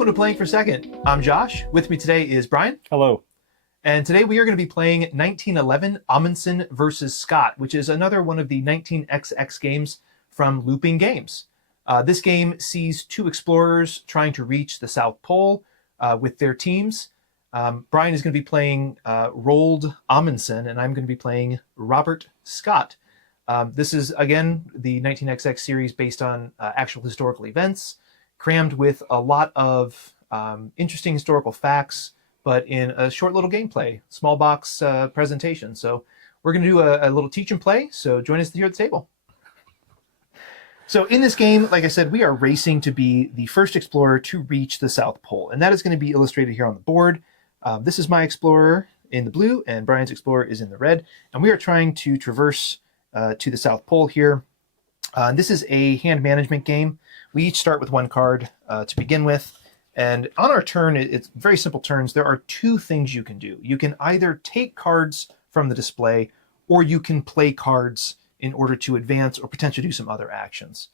Welcome to Playing for Second. I'm Josh. With me today is Brian. Hello. And today we are going to be playing 1911 Amundsen versus Scott, which is another one of the 19XX games from Looping Games. This game sees two explorers trying to reach the South Pole with their teams. Brian is going to be playing Roald Amundsen, and I'm going to be playing Robert Scott. This is, again, the 19XX series based on actual historical events, crammed with a lot of interesting historical facts, but in a short little gameplay, small box presentation. So we're going to do a little teach and play, so join us here at the table. So in this game, like I said, we are racing to be the first explorer to reach the South Pole, and that is going to be illustrated here on the board. This is my explorer in the blue, and Brian's explorer is in the red, and we are trying to traverse to the South Pole here. This is a hand management game. We each start with one card to begin with, and on our turn, it's very simple turns. There are two things you can do. You can either take cards from the display, or you can play cards in order to advance or potentially do some other actions.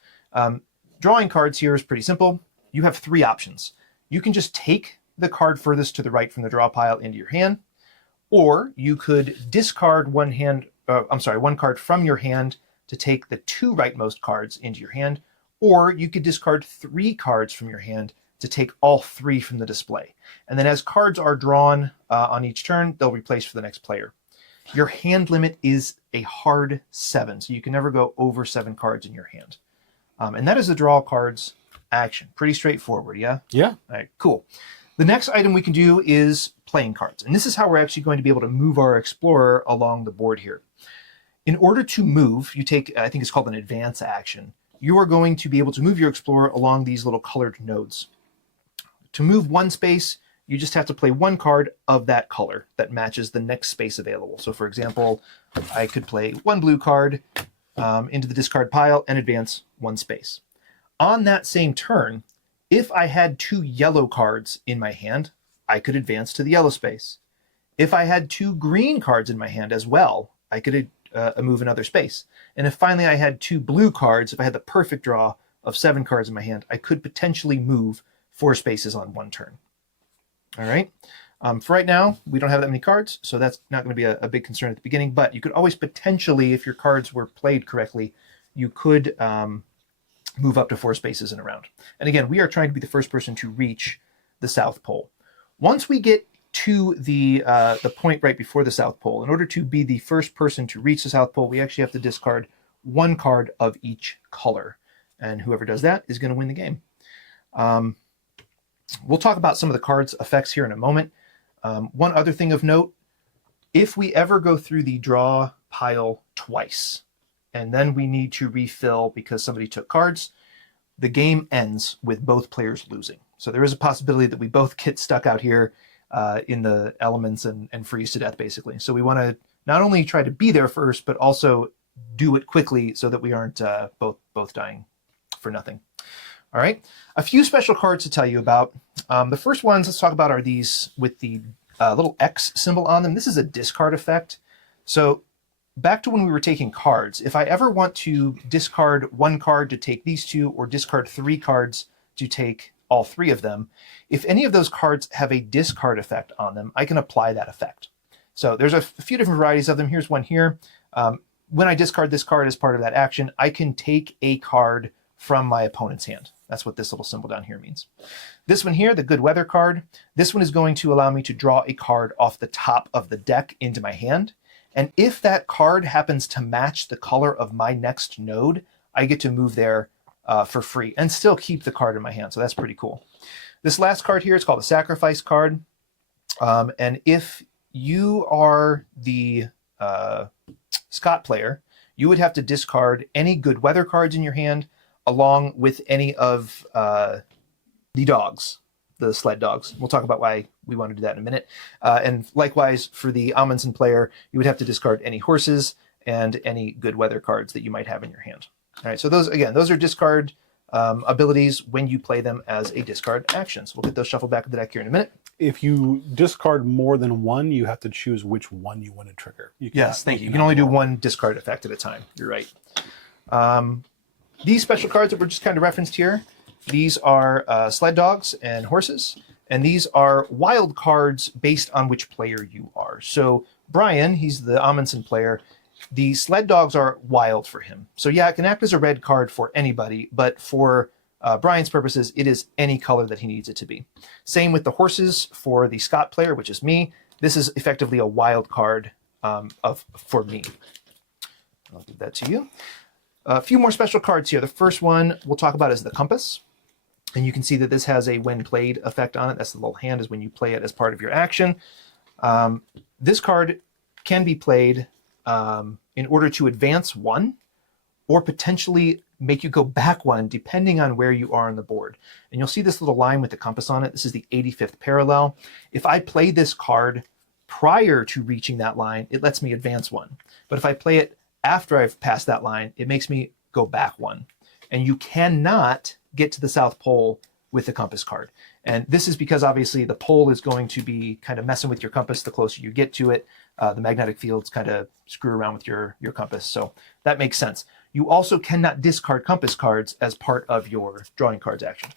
Drawing cards here is pretty simple. You have three options. You can just take the card furthest to the right from the draw pile into your hand, or you could discard one card from your hand to take the two rightmost cards into your hand, or you could discard three cards from your hand to take all three from the display. And then as cards are drawn on each turn, they'll replace for the next player. Your hand limit is a hard 7, so you can never go over 7 cards in your hand. And that is the draw cards action. Pretty straightforward, yeah? Yeah. All right, cool. The next item we can do is playing cards. And this is how we're actually going to be able to move our explorer along the board here. In order to move, you take, I think it's called an advance action. You are going to be able to move your explorer along these little colored nodes. To move one space, you just have to play one card of that color that matches the next space available. So for example, I could play one blue card into the discard pile and advance one space. On that same turn, if I had 2 yellow cards in my hand, I could advance to the yellow space. If I had 2 green cards in my hand as well, I could move another space. And if finally I had 2 blue cards, if I had the perfect draw of 7 cards in my hand, I could potentially move 4 spaces on one turn. All right. For right now, we don't have that many cards, so that's not going to be a big concern at the beginning, but you could always potentially, if your cards were played correctly, you could move up to 4 spaces in a round. And again, we are trying to be the first person to reach the South Pole. Once we get to the point right before the South Pole, in order to be the first person to reach the South Pole, we actually have to discard 1 card of each color. And whoever does that is going to win the game. We'll talk about some of the cards' effects here in a moment. One other thing of note, if we ever go through the draw pile twice, and then we need to refill because somebody took cards, the game ends with both players losing. So there is a possibility that we both get stuck out here in the elements and freeze to death, basically. So we want to not only try to be there first, but also do it quickly so that we aren't both dying for nothing. All right, a few special cards to tell you about. The first ones let's talk about are these with the little X symbol on them. This is a discard effect. So back to when we were taking cards, if I ever want to discard 1 card to take these 2 or discard 3 cards to take all 3 of them, if any of those cards have a discard effect on them, I can apply that effect. So there's a few different varieties of them. Here's one here. When I discard this card as part of that action, I can take a card from my opponent's hand. That's what this little symbol down here means. This one here, the Good Weather card, this one is going to allow me to draw a card off the top of the deck into my hand. And if that card happens to match the color of my next node, I get to move there for free and still keep the card in my hand. So that's pretty cool. This last card here is called a Sacrifice card. And if you are the Scott player, you would have to discard any Good Weather cards in your hand along with any of the dogs, the sled dogs. We'll talk about why we want to do that in a minute. And likewise, for the Amundsen player, you would have to discard any horses and any Good Weather cards that you might have in your hand. All right, so those are discard abilities when you play them as a discard action. So we'll get those shuffled back in the deck here in a minute. If you discard more than 1, you have to choose which one you want to trigger. Yes, thank you. You can only do 1 discard effect at a time. You're right. These special cards that were just kind of referenced here, These are sled dogs and horses, and these are wild cards based on which player you are. So Brian, he's the Amundsen player. The sled dogs are wild for him. So yeah, it can act as a red card for anybody, but for Brian's purposes, it is any color that he needs it to be. Same with the horses for the Scott player, which is me. This is effectively a wild card for me. I'll give that to you. A few more special cards here. The first one we'll talk about is the compass. And you can see that this has a when played effect on it. That's the little hand is when you play it as part of your action. This card can be played in order to advance one or potentially make you go back one, depending on where you are on the board. And you'll see this little line with the compass on it. This is the 85th parallel. If I play this card prior to reaching that line, it lets me advance one. But if I play it after I've passed that line, it makes me go back one. And you cannot get to the South Pole with the compass card. And this is because obviously the pole is going to be kind of messing with your compass the closer you get to it. The magnetic fields kind of screw around with your compass. So that makes sense. You also cannot discard compass cards as part of your drawing cards action.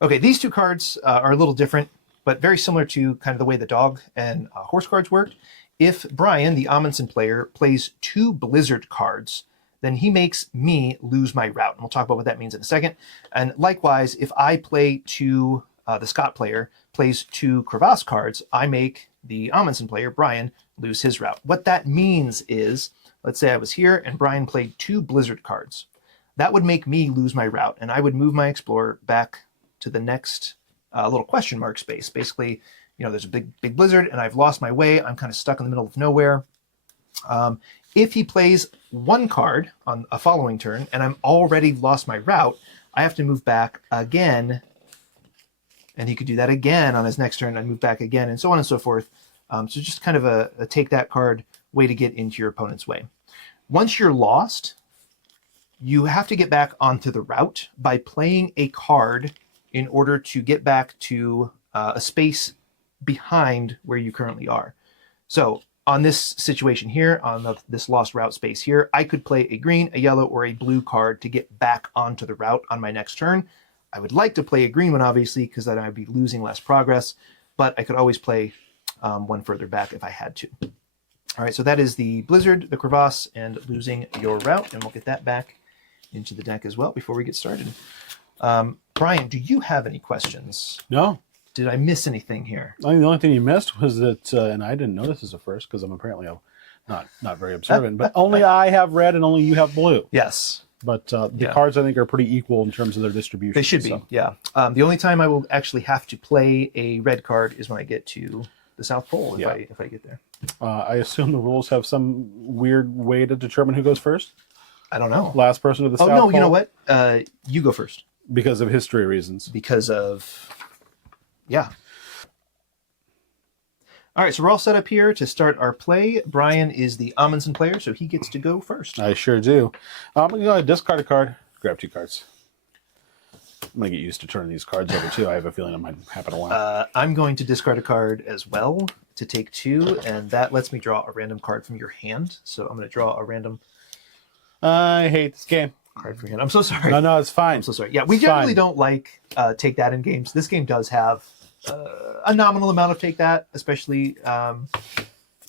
Okay, these two cards are a little different, but very similar to kind of the way the dog and horse cards worked. If Brian, the Amundsen player, plays 2 blizzard cards, then he makes me lose my route. And we'll talk about what that means in a second. And likewise, if I play 2, the Scott player plays 2 crevasse cards, I make the Amundsen player, Brian, lose his route. What that means is, let's say I was here and Brian played 2 blizzard cards. That would make me lose my route, and I would move my explorer back to the next little question mark space. Basically, you know, there's a big blizzard and I've lost my way. I'm kind of stuck in the middle of nowhere. If he plays 1 card on a following turn and I'm already lost my route, I have to move back again. And he could do that again on his next turn and move back again, and so on and so forth. So just kind of a take that card way to get into your opponent's way. Once you're lost, you have to get back onto the route by playing a card in order to get back to a space behind where you currently are. So on this situation here, on this lost route space here, I could play a green, a yellow, or a blue card to get back onto the route on my next turn. I would like to play a green one, obviously, because then I'd be losing less progress, but I could always play one further back if I had to. All right, so that is the blizzard, the crevasse, and losing your route, and we'll get that back into the deck as well before we get started. Brian, do you have any questions? No. Did I miss anything here? I mean, the only thing you missed was that, and I didn't notice this at first because I'm apparently not very observant, but only I have red and only you have blue. Yes. But the cards, I think, are pretty equal in terms of their distribution. They should be, yeah. The only time I will actually have to play a red card is when I get to the South Pole, if I get there. I assume the rules have some weird way to determine who goes first? I don't know. Last person to the South Pole? Oh, no, you know what? You go first. Because of history reasons. Because of... Yeah. All right, so we're all set up here to start our play. Brian is the Amundsen player, so he gets to go first. I sure do. I'm going to discard a card, grab 2 cards. I'm going to get used to turning these cards over, too. I have a feeling it might happen a lot. I'm going to discard a card as well to take 2, and that lets me draw a random card from your hand. So I'm going to draw a random... I hate this game. Card from your hand. I'm so sorry. No, it's fine. I'm so sorry. Yeah, we generally don't like take that in games. This game does have a nominal amount of take that, especially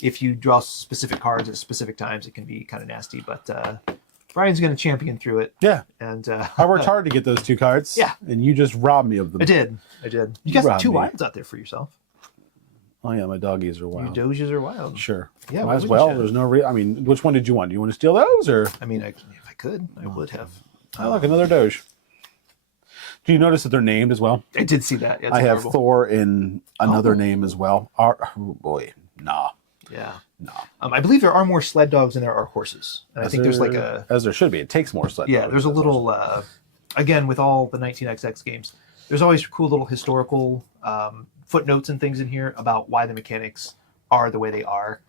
if you draw specific cards at specific times. It can be kind of nasty, but Brian's going to champion through it. Yeah. And I worked hard to get those 2 cards. Yeah. And you just robbed me of them. I did. You got 2 wilds out there for yourself. Oh, yeah, my doggies are wild. Your doges are wild. Sure. Yeah, might as well. There's no I mean, which one did you want? Do you want to steal those, or? I mean, if I could, I would have. Oh, look, another doge. Do you notice that they're named as well? I did see that. Yeah, I have Thor in another name as well. Oh, boy. Nah. Yeah. Nah. I believe there are more sled dogs than there are horses. And I think there's like a... As there should be. It takes more sled dogs. Yeah, there's a little... again, with all the 19XX games, there's always cool little historical footnotes and things in here about why the mechanics are the way they are.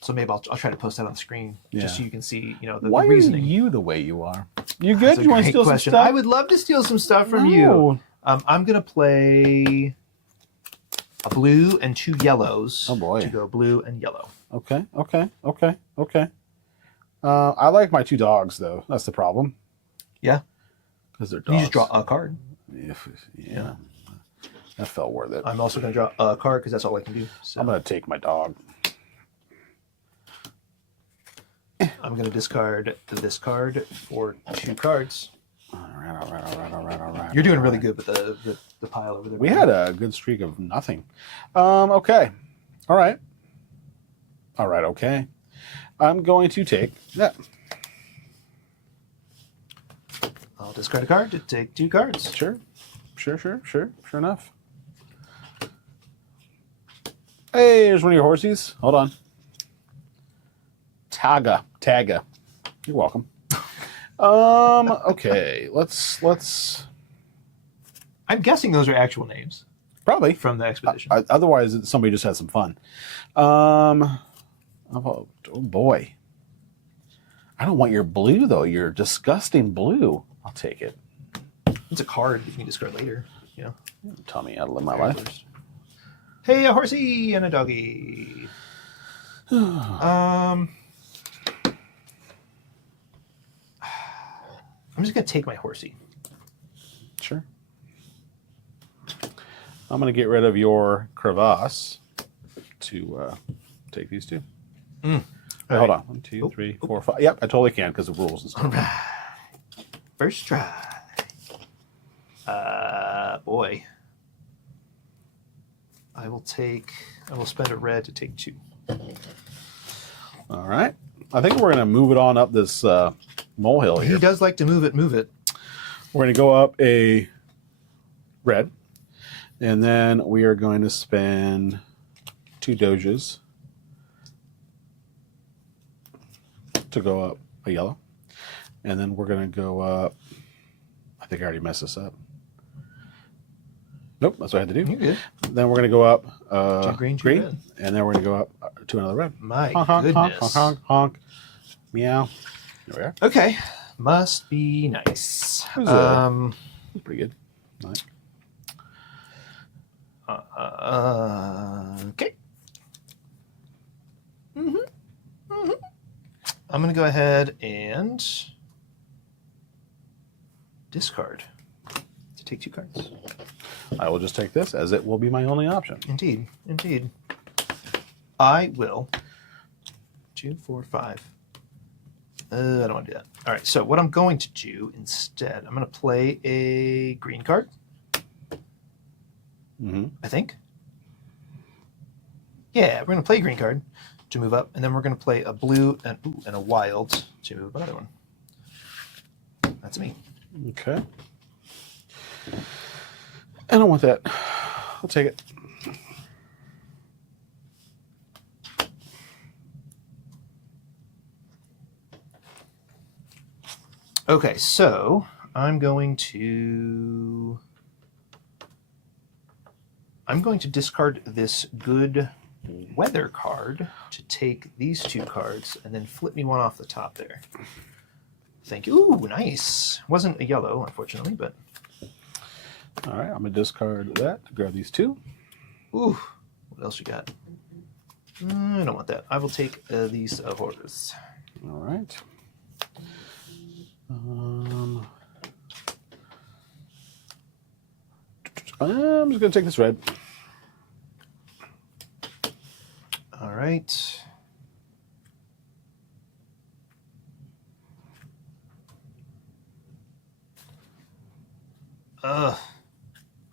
So maybe I'll try to post that on the screen just so you can see, the why reasoning. Are you the way you are? You good? That's you want to steal question. some stuff? I would love to steal some stuff from you. I'm going to play a blue and 2 yellows. Oh, boy. To go blue and yellow. Okay. I like my 2 dogs, though. That's the problem. Yeah. Because they're dogs. You just draw a card. Yeah, that felt worth it. I'm also going to draw a card because that's all I can do. So I'm going to take my dog. I'm going to discard this card for 2 cards. All right. You're doing really good with the pile over there. We had a good streak of nothing. Okay. All right. Okay. I'm going to take that. I'll discard a card to take 2 cards. Sure enough. Hey, there's one of your horsies. Hold on. Taga. You're welcome. Okay. Let's. I'm guessing those are actual names Probably. from the expedition. Otherwise, somebody just had some fun. Oh boy. I don't want your blue, though. Your disgusting blue. I'll take it. It's a card you can discard later. You know. Tell me how to live my life. Hey, a horsey and a doggy. I'm just going to take my horsey. Sure. I'm going to get rid of your crevasse to take these 2. Hold on. 1, 2, 3, 4, 5. Yep, I totally can because of rules and stuff. All right. First try. Boy. I will spend a red to take 2. All right. I think we're going to move it on up this molehill here. He does like to move it. We're going to go up a red, and then we are going to spend 2 doges to go up a yellow, and then we're going to go up. I think I already messed this up. Nope, that's what I had to do. You're good. Then we're going to go up 2 green, 2 green, red. and then we're going to go up to another red. My Honk, goodness. honk. Meow. There we are. Okay. Must be nice. It was pretty good. Nice. Okay. I'm going to go ahead and discard to take 2 cards. I will just take this as it will be my only option. Indeed. I will. 2, 4, 5. I don't want to do that. All right, so what I'm going to do instead, I'm going to play a green card. I think. Yeah, we're going to play a green card to move up, and then we're going to play a blue and a wild to move another one. That's me. Okay. I don't want that. I'll take it. Okay, so I'm going to discard this good weather card to take these 2 cards and then flip me one off the top there. Thank you. Ooh, nice. Wasn't a yellow, unfortunately, but... All right, I'm going to discard that to grab these 2. Ooh, what else you got? I don't want that. I will take these horses. All right. I'm just going to take this red. All right.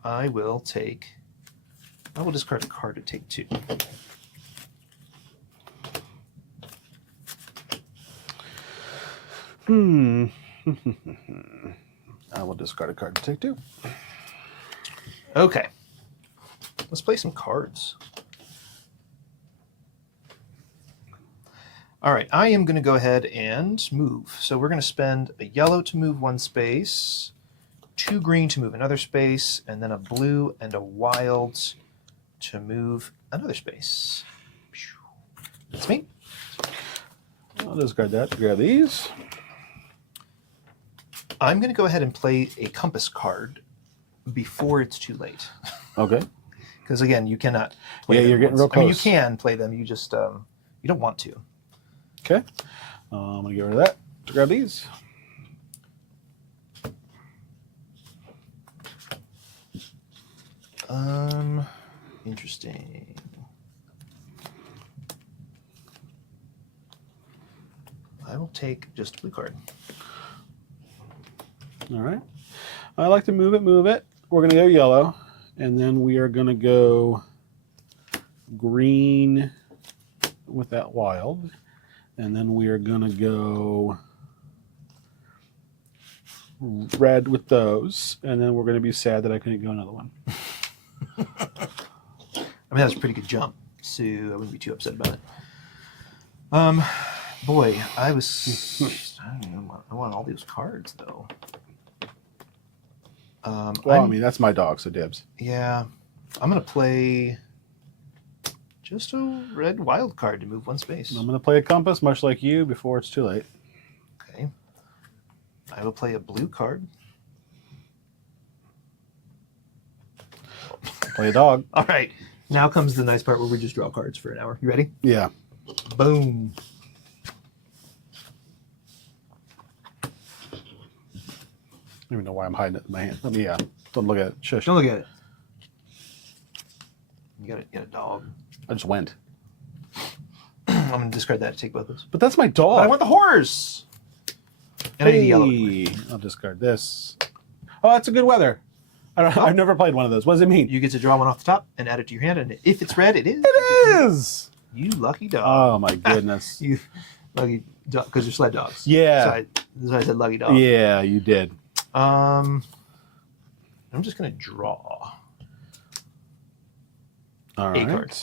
I will discard a card to take 2. I will discard a card to take 2. Okay. Let's play some cards. All right, I am going to go ahead and move. So we're going to spend a yellow to move 1 space, 2 green to move another space, and then a blue and a wild to move another space. That's me. I'll discard that to grab these. I'm going to go ahead and play a compass card before it's too late. Okay. Because again, you cannot play Yeah, them you're getting once. real I mean, you close. can play them, you just you don't want to. Okay. I'm going to get rid of that to grab these. Interesting. I will take just a blue card. All right. I like to move it, move it. We're going to go yellow, and then we are going to go green with that wild, and then we are going to go red with those, and then we're going to be sad that I couldn't go another one. I mean, that was a pretty good jump, so I wouldn't be too upset about it. Boy, I don't know, I want all these cards, though. Well, I mean, that's my dog, so dibs. Yeah, I'm going to play just a red wild card to move one space. I'm going to play a compass, much like you, before it's too late. Okay. I will play a blue card. Play a dog. All right. Now comes the nice part where we just draw cards for an hour. You ready? Yeah. Boom. I don't even know why I'm hiding it in my hand. Let me, don't look at it. Shush. Don't look at it. You got a dog. I just went. I'm going to discard that to take both those. But that's my dog. But I want the horse. And I need a yellow. I'll discard this. Oh, that's a good weather. I've never played one of those. What does it mean? You get to draw one off the top and add it to your hand, and if it's red, it is. It is! You lucky dog. Oh, my goodness. You lucky dog, because you're sled dogs. Yeah. That's why I said lucky dog. Yeah, you did. I'm just going to draw All a right. card.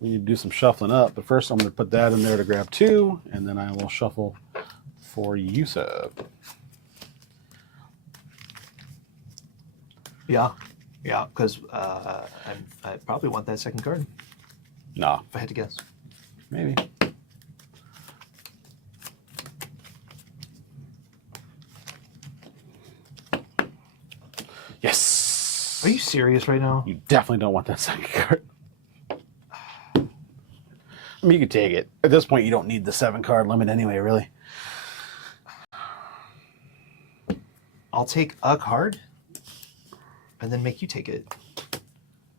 We need to do some shuffling up, but first I'm going to put that in there to grab 2, and then I will shuffle for Yusuf. Yeah, because I probably want that second card, Nah, if I had to guess. maybe. Yes! Are you serious right now? You definitely don't want that second card. I mean, you can take it. At this point, you don't need the 7-card limit anyway, really. I'll take a card and then make you take it.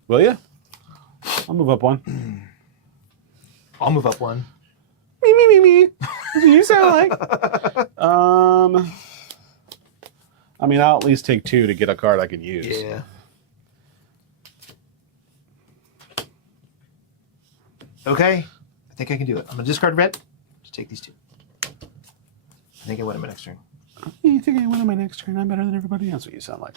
Will you? I'll move up one. I'll move up one. Me. That's what you sound like. I mean, I'll at least take 2 to get a card I can use. Yeah. Okay. I think I can do it. I'm going to discard red to take these 2. I think I win in my next turn. You think I win on my next turn? I'm better than everybody else. What you sound like.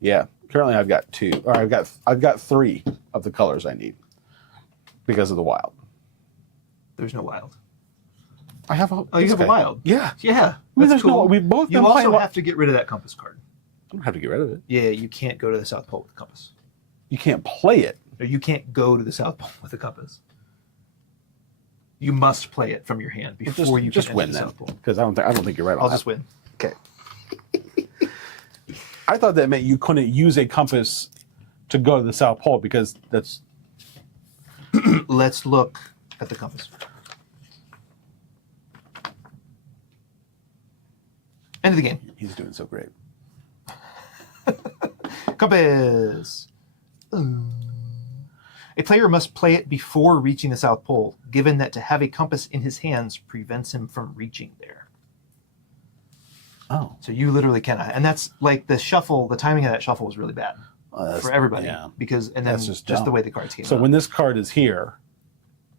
Yeah. Currently, I've got 2, or I've got 3 of the colors I need because of the wild. There's no wild. I have a. Oh, you have a wild? Yeah. Yeah. I mean, That's there's no. cool. We both. You been playing also have to get rid of that compass card. I don't have to get rid of it. Yeah, you can't go to the South Pole with the compass. You can't play it. Or you can't go to the South Pole with the compass. You must play it from your hand before you just can win enter the then, South Pole. because I don't think you're right on I'll that. just win. Okay. I thought that meant you couldn't use a compass to go to the South Pole because that's. Let's look at the compass. End of the game. He's doing so great. Compass. A player must play it before reaching the South Pole, given that to have a compass in his hands prevents him from reaching there. Oh. So you literally cannot. And that's like the shuffle, the timing of that shuffle was really bad for everybody. Yeah. Because, and then That's just just the dumb. way the cards came So out. when this card is here,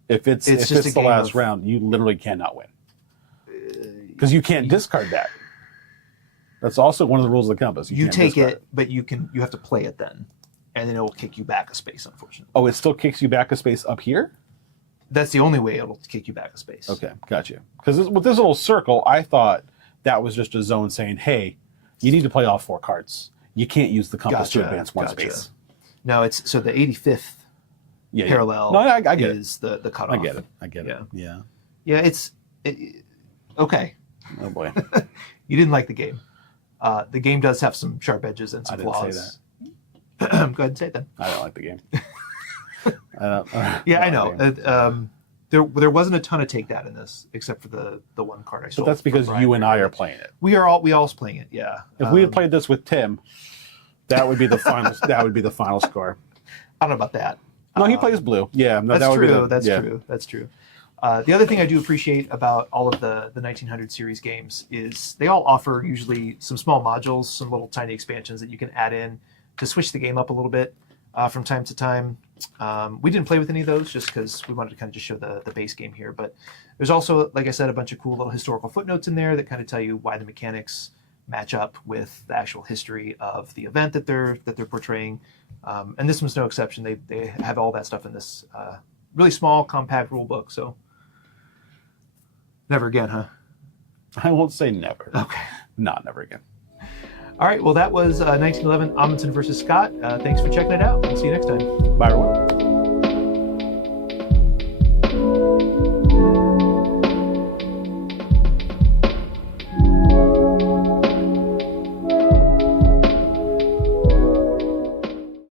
if it's just a the game last of- round, you literally cannot win because you can't discard that. That's also one of the rules of the compass. You can't take discard it, but you have to play it then. And then it will kick you back a space, unfortunately. Oh, it still kicks you back a space up here? That's the only way it'll kick you back a space. Okay, got you. Because with this little circle, I thought that was just a zone saying, hey, you need to play all 4 cards. You can't use the compass to advance one space. No, it's so the 85th Yeah, parallel No, I get it. is the cutoff. I get it. Yeah. Yeah, okay. Oh, boy. You didn't like the game. The game does have some sharp edges and some I didn't flaws. say that. Go ahead and say it then. I don't like the game. I don't, Yeah, I don't know. like the game. There wasn't a ton of take that in this, except for the one card I But sold. that's because you and I are playing it. We all's playing it. Yeah. If we had played this with Tim, that would be the final. That would be the final score. I don't know about that. No, he plays blue. Yeah, no, That's that would be true. the, That's true. The other thing I do appreciate about all of the 1900 series games is they all offer usually some small modules, some little tiny expansions that you can add in to switch the game up a little bit from time to time. We didn't play with any of those just because we wanted to kind of just show the base game here. But there's also, like I said, a bunch of cool little historical footnotes in there that kind of tell you why the mechanics match up with the actual history of the event that they're portraying. And this one's no exception. They have all that stuff in this really small, compact rule book. So never again, huh? I won't say never. Okay. Not never again. All right. Well, that was 1911 Amundsen versus Scott. Thanks for checking it out. We'll see you next time. Bye, everyone.